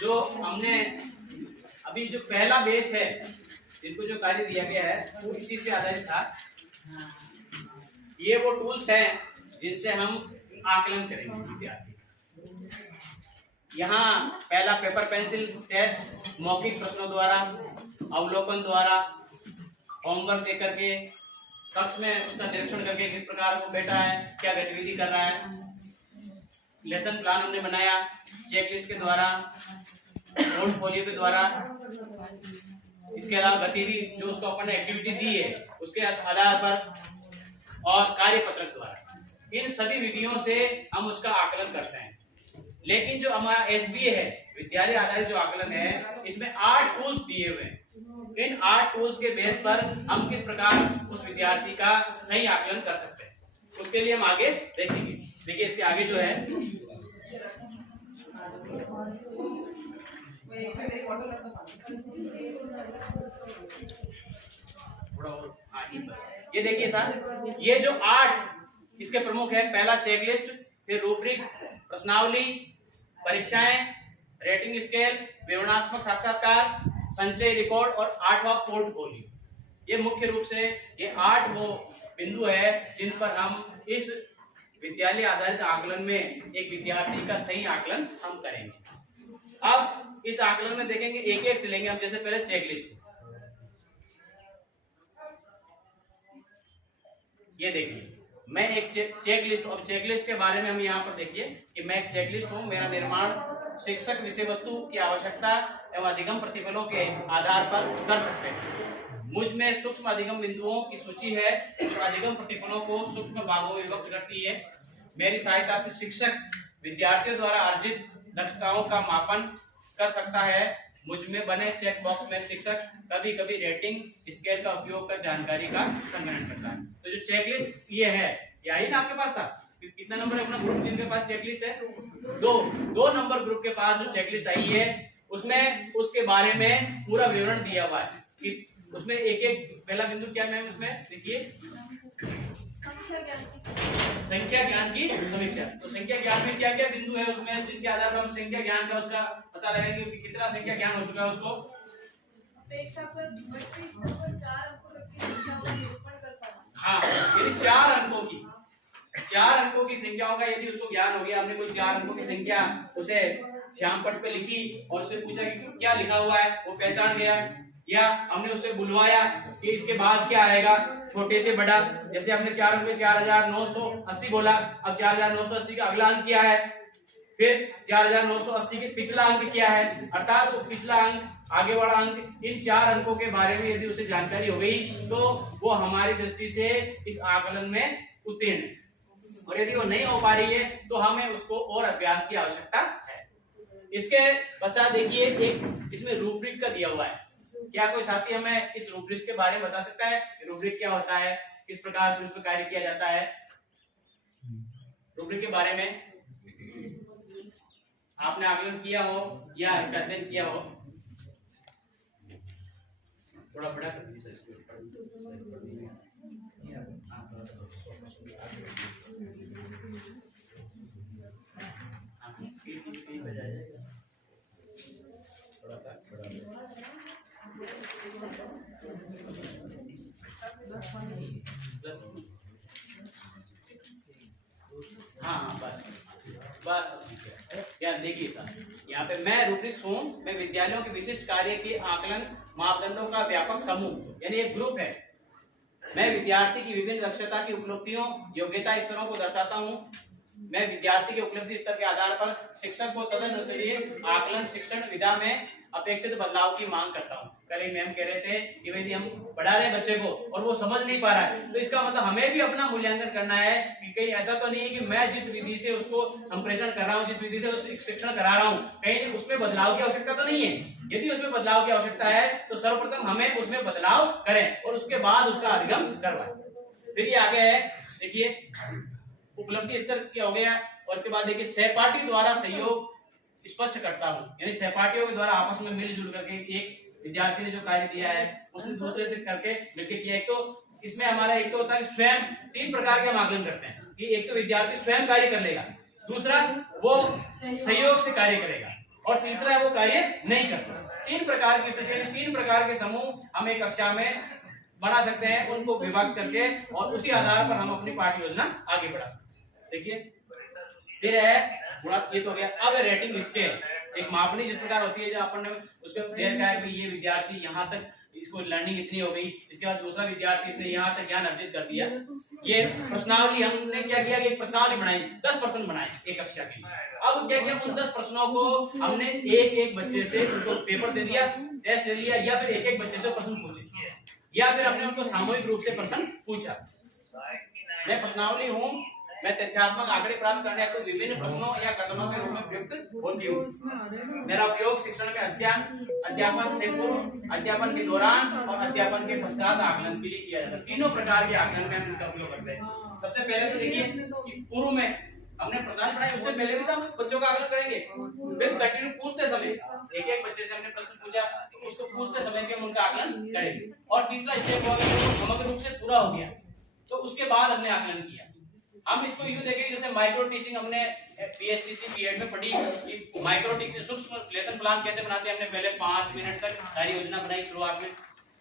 जो हमने अभी जो पहला बैच है जिनको जो कार्य दिया गया है वो इसी से आधारित था। ये वो टूल्स हैं जिनसे हम आकलन करेंगे विद्यार्थी। यहाँ पहला पेपर पेंसिल टेस्ट मौखिक प्रश्नों द्वारा, अवलोकन द्वारा, होमवर्क दे करके, कक्ष में उसका निरीक्षण करके किस प्रकार वो बैठा है, क्या गतिविधि कर रहा है, लेसन प्लान हमने बनाया चेकलिस्ट के द्वारा, पोर्टफोलियो के द्वारा, इसके अलावा गतिविधि जो उसको अपन ने एक्टिविटी दी है उसके आधार पर, और कार्यपत्रक द्वारा। इन सभी विधियों से हम उसका आकलन करते हैं। लेकिन जो हमारा एसबीए है, विद्यालय आधारित जो आकलन है, इसमें 8 टूल्स दिए हुए हैं। इन 8 टूल्स के बेस पर हम किस प्रकार उस विद्यार्थी का सही आकलन कर सकते हैं, उसके लिए हम आगे देखेंगे। देखिए इसके आगे जो है ये देखिए सर, ये जो 8 इसके प्रमुख है। पहला चेकलिस्ट, फिर रूब्रिक, प्रश्नावली, परीक्षाएं, रेटिंग स्केल, विवरणात्मक साक्षात्कार, संचय रिकॉर्ड और 8वां पोर्टफोलियो। ये मुख्य रूप से ये 8 वो बिंदु है जिन पर हम इस विद्यालय आधारित आकलन में एक विद्यार्थी का सही आकलन हम करेंगे। अब इस आकलन में देखेंगे एक एक से लेंगे हम। जैसे पहले चेकलिस्ट, ये देखिए मैं एक चेकलिस्ट, अब चेकलिस्ट के बारे में हम यहाँ पर देखिए कि मैं एक चेकलिस्ट हूँ। मेरा निर्माण शिक्षक विषय वस्तु की आवश्यकता एवं अधिगम प्रतिफलों के आधार पर कर सकते हैं। मुझ में सूक्ष्म अधिगम बिंदुओं की सूची है जो अधिगम प्रतिफलों को सूक्ष्म भागों में विभक्त करती है। मेरी सहायता से शिक्षक विद्यार्थियों द्वारा अर्जित दक्षताओं का मापन कर सकता है। मुझ में बने चेक बॉक्स में शिक्षक कभी कभी रेटिंग स्केल का उपयोग कर जानकारी का संग्रहण करता है। तो जो चेकलिस्ट ये है, यही ना आपके पास था। कितना नंबर है अपना ग्रुप जिनके पास चेकलिस्ट है? 2 नंबर ग्रुप के पास जो चेकलिस्ट आई है उसमें उसके बारे में पूरा विवरण दिया हुआ है कि उसमें एक एक पहला बिंदु क्या मैम उसमें देखिए, संख्या ज्ञान की समीक्षा। तो संख्या ज्ञान में क्या क्या बिंदु है उसमें जिनके आधार पर हम संख्या ज्ञान का उसका पता लगाएंगे कि कितना संख्या ज्ञान हो चुका है उसको। हाँ, यदि 4 अंकों की संख्याओं का यदि उसको ज्ञान हो गया, हमने कोई 4 अंकों की संख्या उसे श्यामपट पे लिखी और उसे पूछा कि क्या लिखा हुआ है, वो पहचान गया, या हमने उससे बुलवाया कि इसके बाद क्या आएगा छोटे से बड़ा। जैसे हमने 4 अंक में 4980 बोला, अब 4980 का अगला अंक क्या है, फिर 4980 के पिछला अंक क्या है, अर्थात वो पिछला अंक, आगे वाला अंक, इन 4 अंकों के बारे में यदि उसे जानकारी हो गई तो वो हमारी दृष्टि से इस आकलन में उत्तीर्ण है। और यदि वो नहीं हो पा रही है तो हमें उसको और अभ्यास की आवश्यकता है। इसके पश्चात देखिए एक इसमें रूब्रिक का दिया हुआ है। क्या कोई साथी हमें इस रूब्रिक के बारे में बता सकता है? रूब्रिक क्या होता है, किस प्रकार से उसमें कार्य किया जाता है? रूब्रिक के बारे में आपने आकलन किया हो या इसका अध्ययन किया हो? थोड़ा बड़ा कर दीजिए। थोड़ा सा हाँ बस क्या देखिए सर, यहाँ पे मैं रूब्रिक्स हूँ, मैं विद्यालयों के विशिष्ट कार्य के आकलन मापदंडों का व्यापक समूह यानी एक ग्रुप है। मैं विद्यार्थी की विभिन्न दक्षता की उपलब्धियों योग्यता स्तरों को दर्शाता हूँ। मैं विद्यार्थी के उपलब्धि स्तर के आधार पर शिक्षक को तदनुसार आकलन शिक्षण विधा में अपेक्षित बदलाव की मांग करता हूँ। कल ही मैम कह रहे थे कि यदि हम पढ़ा रहे बच्चे को और वो समझ नहीं पा रहा है तो इसका मतलब हमें भी अपना मूल्यांकन करना है कि कहीं ऐसा तो नहीं है कि मैं जिस विधि से उसको संप्रेषण कर रहा हूँ, जिस विधि से उस शिक्षण करा रहा हूँ, कहीं उसमें बदलाव की आवश्यकता तो नहीं है। यदि उसमें बदलाव की आवश्यकता है तो सर्वप्रथम हमें उसमें बदलाव करें और उसके बाद उसका अधिगम करवाएं। फिर ये आगे है देखिए उपलब्धि स्तर क्या हो गया, और उसके बाद देखिए सहपाठी द्वारा सहयोग स्पष्ट करता हूँ, यानी सहपाठियों के द्वारा आपस में मिलजुल करके एक विद्यार्थी ने जो कार्य दिया है उसने दूसरे से करके मिलकर किया। एक तो इसमें हमारा एक तो होता है स्वयं, 3 प्रकार के हम आकलन करते हैं कि एक तो विद्यार्थी स्वयं कार्य कर लेगा, दूसरा वो सहयोग से कार्य करेगा, और तीसरा है वो कार्य नहीं करना। 3 प्रकार की स्थिति, 3 प्रकार के समूह हम एक कक्षा में बना सकते हैं, उनको विभाग करके, और उसी आधार पर हम अपनी पाठ्य योजना आगे बढ़ा सकते हैं। देखिए फिर है गुणात्मक, ये तो हो गया। अब रेटिंग स्केल, एक मापनी जिस प्रकार होती है, जो अपन ने उसको देर का है कि ये विद्यार्थी यहाँ तक, इसको लर्निंग इतनी हो गई, इसके बाद दूसरा विद्यार्थी इसने यहाँ तक ज्ञान अर्जित कर दिया। ये प्रश्नावली हमने क्या किया कि एक प्रश्नावली बनाई, 10 प्रश्न बनाए एक कक्षा के लिए। अब क्या किया, उन 10 प्रश्नों को हमने एक एक बच्चे से उनको पेपर दे दिया, टेस्ट ले लिया, या फिर एक एक बच्चे से प्रश्न पूछे, या फिर हमने उनको सामूहिक रूप से प्रश्न पूछा। मैं प्रश्नावली हूँ, मैं तथ्यात्मक आंकड़े प्राप्त करने हेतु विभिन्न प्रश्नों या कथनों के रूप में प्रयुक्त होती हूँ। मेरा उपयोग शिक्षण में अध्यापन से पूर्व, अध्यापन के दौरान और अध्यापन के पश्चात आकलन के लिए किया जाता है। तीनों प्रकार के आकलन में हम इनका उपयोग करते हैं। सबसे पहले तो देखिए कि पूर्व में हमने प्रश्न पढ़ाए, उससे पहले भी तो हम बच्चों का आकलन करेंगे। फिर कंटिन्यू पूछते समय एक एक बच्चे से हमने प्रश्न पूछा, तो उसको पूछते समय भी हम उनका आकलन करेंगे। और तीसरा स्टेप हो गया, समग्र रूप से पूरा हो गया, तो उसके बाद हमने आकलन किया। हम इसको यूं देखेंगे जैसे माइक्रो टीचिंग हमने पीएचडीसी बीएड में पढ़ी कि माइक्रो टीचिंग सूक्ष्म लेसन प्लान कैसे बनाते हैं। हमने पहले 5 मिनट तक कार्य योजना बनाई शुरुआत में,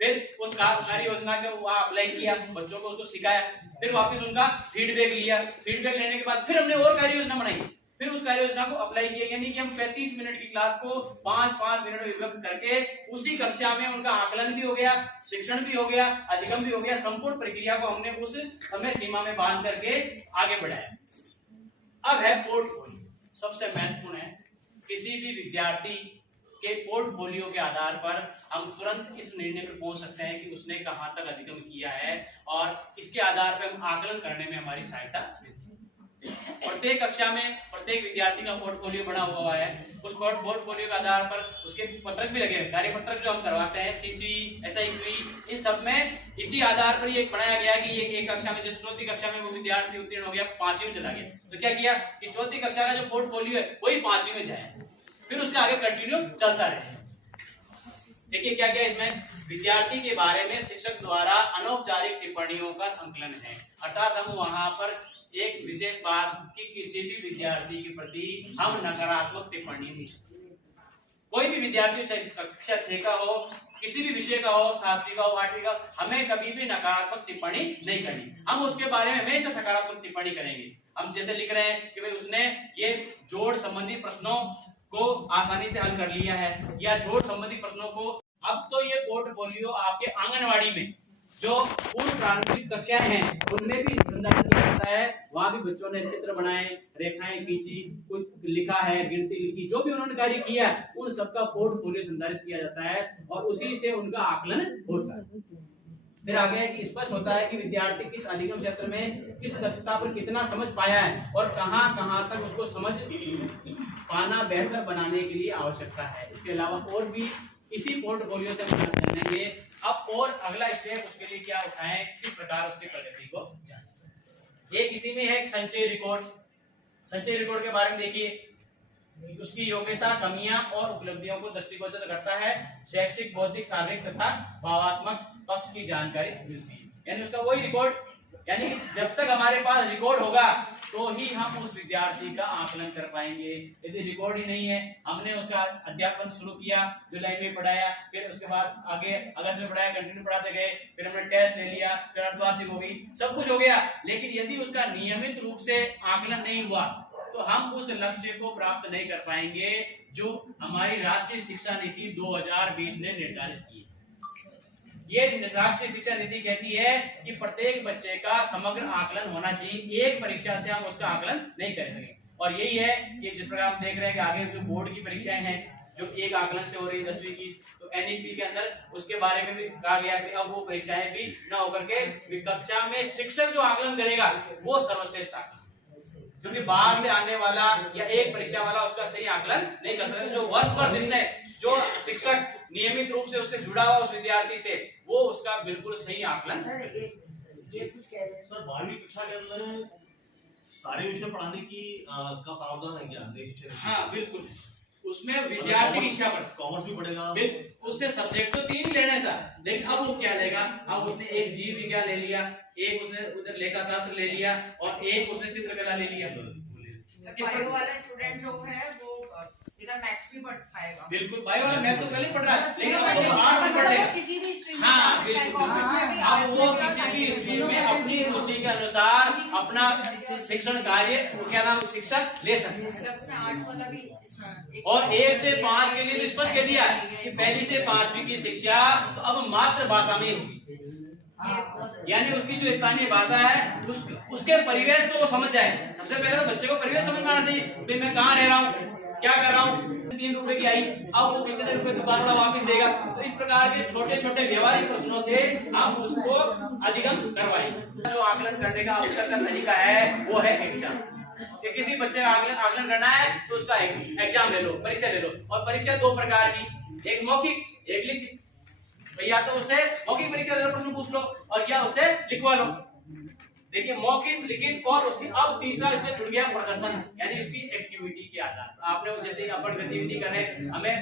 फिर उस कार्य योजना को वहां अप्लाई किया, बच्चों को उसको सिखाया, फिर वापस उनका फीडबैक लिया, फीडबैक लेने के बाद फिर हमने और कार्य योजना बनाई, फिर उस कार्य योजना को अप्लाई किया। यानी कि हम 35 मिनट की क्लास को 5-5 मिनट में विभक्त करके उसी कक्षा में उनका आकलन भी हो गया, शिक्षण भी हो गया, अधिगम भी हो गया। संपूर्ण प्रक्रिया को हमने उस समय सीमा में बांध करके आगे बढ़ाया। अब है पोर्टफोलियो, सबसे महत्वपूर्ण है। किसी भी विद्यार्थी के पोर्टफोलियो के आधार पर हम तुरंत इस निर्णय पर पहुंच सकते हैं कि उसने कहां तक अधिगम किया है, और इसके आधार पर हम आकलन करने में हमारी सहायता मिलती है। प्रत्येक कक्षा में प्रत्येक विद्यार्थी का पोर्टफोलियो बना हुआ है। उस पोर्टफोलियो के आधार पर उसके पत्रक भी लगे हैं, कार्य पत्रक जो हम करवाते हैं, सीसी, एसआईक्यू, इन सब में इसी आधार पर ये बनाया गया कि ये एक कक्षा में, जैसे चौथी कक्षा में वो विद्यार्थी उत्तीर्ण हो गया, 5वीं में चला गया, तो क्या किया कि चौथी कक्षा का जो पोर्टफोलियो है वही 5वीं में जाए, फिर उसके आगे कंटिन्यू चलता रहे। देखिए क्या क्या इसमें, विद्यार्थी के बारे में शिक्षक द्वारा अनौपचारिक टिप्पणियों का संकलन है। अर्थात हम वहां पर एक विशेष बात कि किसी भी विद्यार्थी के प्रति हम नकारात्मक टिप्पणी नहीं, कोई भी विद्यार्थी चाहे कक्षा 6 का हो, किसी भी विषय का हो, 7वीं का हो, 8वीं का, हमें कभी भी नकारात्मक टिप्पणी नहीं करनी। हम उसके बारे में हमेशा सकारात्मक टिप्पणी करेंगे। हम जैसे लिख रहे हैं कि भाई उसने ये जोड़ संबंधी प्रश्नों को आसानी से हल कर लिया है, या जोड़ संबंधी प्रश्नों को। अब तो ये पोर्टफोलियो आपके आंगनवाड़ी में जो पूर्व प्रारंभिक कक्षाएं हैं उनमें भी संदर्भित किया जाता है। वहां भी बच्चों ने चित्र बनाए, रेखाएं खींची, कुछ लिखा है, गिनती लिखी, जो भी उन्होंने कार्य किया उन सबका पोर्टफोलियो संदर्भित किया जाता है, और उसी से उनका आकलन होता है। फिर आगे है कि स्पष्ट होता है कि विद्यार्थी किस अधिगम क्षेत्र में किस दक्षता पर कितना समझ पाया है, और कहां तक उसको समझ पाना बेहतर बनाने के लिए आवश्यकता है। इसके अलावा और भी इसी पोर्टफोलियो से हम जानेंगे। अब और अगला स्टेप उसके लिए क्या उठाएं, किस प्रकार उसकी प्रगति को जानें। एक इसी में है एक संचय रिकॉर्ड। संचय रिकॉर्ड के बारे में देखिए, उसकी योग्यता, कमियां और उपलब्धियों को दृष्टिगोचर करता है। शैक्षिक, बौद्धिक, शारीरिक तथा भावात्मक पक्ष की जानकारी मिलती है। यानी उसका वही रिकॉर्ड, यानी जब तक हमारे पास रिकॉर्ड होगा तो ही हम उस विद्यार्थी का आकलन कर पाएंगे। यदि रिकॉर्ड ही नहीं है, हमने उसका अध्यापन शुरू किया, जुलाई में पढ़ाया, फिर उसके बाद आगे अगस्त में पढ़ाया, कंटिन्यू पढ़ाते गए, फिर हमने टेस्ट ले लिया, फिर अर्धवार्षिक हो गई, सब कुछ हो गया, लेकिन यदि उसका नियमित रूप से आकलन नहीं हुआ तो हम उस लक्ष्य को प्राप्त नहीं कर पाएंगे जो हमारी राष्ट्रीय शिक्षा नीति 2020 ने निर्धारित की। ये राष्ट्रीय शिक्षा नीति कहती है कि प्रत्येक बच्चे का समग्र आकलन होना चाहिए, एक परीक्षा से हम उसका आकलन नहीं करेंगे। और यही है कि जिस प्रकार हम देख रहे हैं कि आगे जो बोर्ड की परीक्षाएं हैं जो एक आकलन से हो रही है 10वीं की, तो एनईपी के अंदर उसके बारे में भी कहा गया कि अब वो परीक्षाएं भी न होकर के कक्षा में शिक्षक जो आकलन करेगा वो सर्वश्रेष्ठ आकलन, क्योंकि बाहर से आने वाला या एक परीक्षा वाला उसका सही आकलन नहीं कर सकता। जो वर्ष भर जिसने, जो शिक्षक नियमित रूप से उससे जुड़ा हुआ उस विद्यार्थी से, वो उसका बिल्कुल सही आकलन। ये कुछ कह रहे हैं सर, 12वीं कक्षा के अंदर सारे विषय पढ़ाने की का प्रावधान है क्या नई शिक्षा? हाँ बिल्कुल, उसमें विद्यार्थी की इच्छा पर कॉमर्स भी पढ़ेगा, उससे सब्जेक्ट तो 3 ही लेने सर, लेकिन अब वो क्या लेगा, अब उसने एक जीव विज्ञान ले लिया, एक उसने उधर लेखा शास्त्र ले लिया, और एक उसने चित्रकला ले लिया। बायो वाला स्टूडेंट जो है वो इधर मैथ्स भी पढ़ पाएगा। बिल्कुल भाई वाला मैथ तो पहले ही पढ़ रहा है, लेकिन अब तो मतलब आर्ट्स में पढ़ लेगा। किसी भी स्ट्रीम हाँ बिल्कुल, अब वो किसी भी स्ट्रीम में अपनी रुचि के अनुसार अपना शिक्षण कार्य, क्या नाम, शिक्षक ले सकते हैं। आर्ट्स वाला भी और 1 से 5 के लिए तो स्पष्ट कह दिया है कि पहली से 5वीं की शिक्षा तो अब मातृभाषा में होगी, यानी उसकी जो स्थानीय भाषा है उसके परिवेश को वो समझ जाए। सबसे पहले तो बच्चे को परिवेश समझ में आना चाहिए, भाई मैं कहाँ रह रहा हूँ, क्या कर रहा हूँ। 3 रुपए की आई, अब वो कितने रुपए दुकान वाला वापस देगा। तो इस प्रकार के छोटे छोटे व्यवहारिक प्रश्नों से आप उसको अधिगम करवाएंगे। जो आकलन करने का अवसर का तरीका है वो है एग्जाम। कि किसी बच्चे का आकलन करना है तो उसका एग्जाम ले लो, परीक्षा ले लो। और परीक्षा 2 प्रकार की, एक मौखिक, एक लिखित। या तो उससे मौखिक परीक्षा ले लो, प्रश्न पूछ लो, और या उससे लिखवा लो। देखिए मौखिक, लिखित और उसकी अब तीसरा इसमें जुड़ गया प्रदर्शन, यानी उसकी एक्टिविटी के आधार पर। आपने जैसे अपन गतिविधि कर रहे हैं, हमें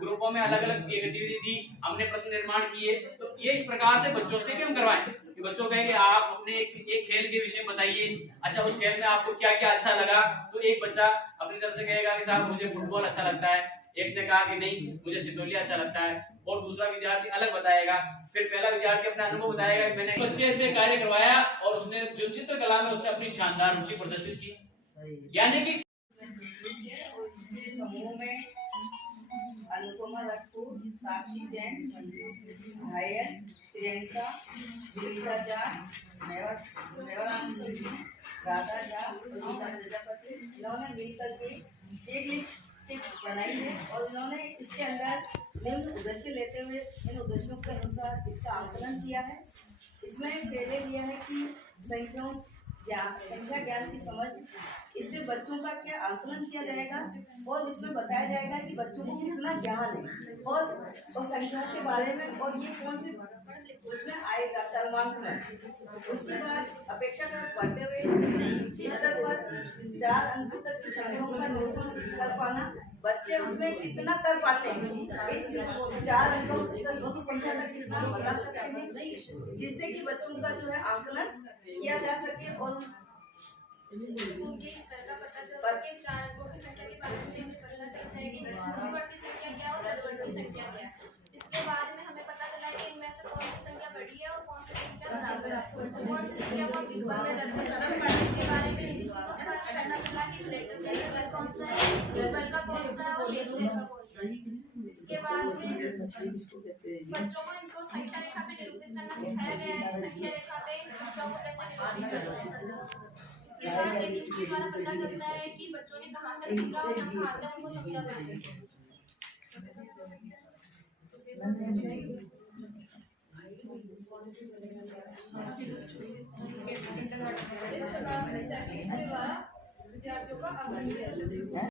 ग्रुपों में अलग अलग गतिविधि दी, हमने प्रश्न निर्माण किए, तो ये इस प्रकार से बच्चों से भी हम करवाएं कि बच्चों कहेंगे आप अपने एक खेल के विषय में बताइए, अच्छा उस खेल में आपको क्या क्या अच्छा लगा। तो एक बच्चा अपनी तरफ से कहेगा कि साहब मुझे फुटबॉल अच्छा लगता है, एक ने कहा कि नहीं मुझे सितोलिया अच्छा लगता है, और दूसरा विद्यार्थी अलग बताएगा। फिर पहला विद्यार्थी अपना अनुभव बताएगा कि मैंने बच्चे से कार्य करवाया और उसने जो चित्रकला में उसने अपनी शानदार रुचि प्रदर्शित की। यानी कि समूह में अनुपमा राजपूत, साक्षी जैन, घायल, प्रियंका, विनीता झा, मेवाराम सिंह, राधा झा, अनीता प्रजापति, इन्होंने मिलकर के चेक लिस्ट बनाई है और इन्होंने इसके अंदर निम्न उद्देश्य लेते हुए इन उद्देश्यों के अनुसार इसका आकलन किया है। इसमें पहले लिया है कि संख्या ज्ञान की समझ, इससे बच्चों का क्या आकलन किया जाएगा और इसमें बताया जाएगा कि बच्चों को कितना ज्ञान है और संख्याओं के बारे में, और ये कौन से उसमें आएगा क्रमांक में। उसके बाद अपेक्षाकृत बढ़ते हुए स्तर पर 4 अंकों तक की संख्याओं का निरूपण कर पाना, बच्चे उसमें कितना कर पाते हैं, इस 4 अंकों की संख्या तक कितना बता सकते हैं, जिससे कि बच्चों का जो है आकलन किया जा सके और उनके स्तर का पता चल सके। 4 अंकों की संख्या के बारे में चेंज करना चल जाएगी, पूर्ववर्ती संख्या क्या और मध्यवर्ती संख्या क्या। इसके बाद में हमें पता चला है कि इनमें से कौन सी संख्या बड़ी है और कौन सी संख्या बराबर है, कौन सी संख्या को विकल्प में रखना है। पढ़ने के बारे में इन चीजों के बारे में पता चला कि ग्रेटर का लेवल कौन सा है, लेवल का कौन सा है और लेवल का कौन सा है। इसके बाद में बच्चों को इनको संख्या रेखा पे निरूपित करना सिखाया गया है, संख्या रेखा पे संख्याओं को कैसे निरूपित करना है। इसके बाद इसके द्वारा पता चलता है कि बच्चों ने कहाँ तक सीखा और कहाँ तक उनको समझा पाएंगे। विद्यार्थियों का आकलन किया जाए।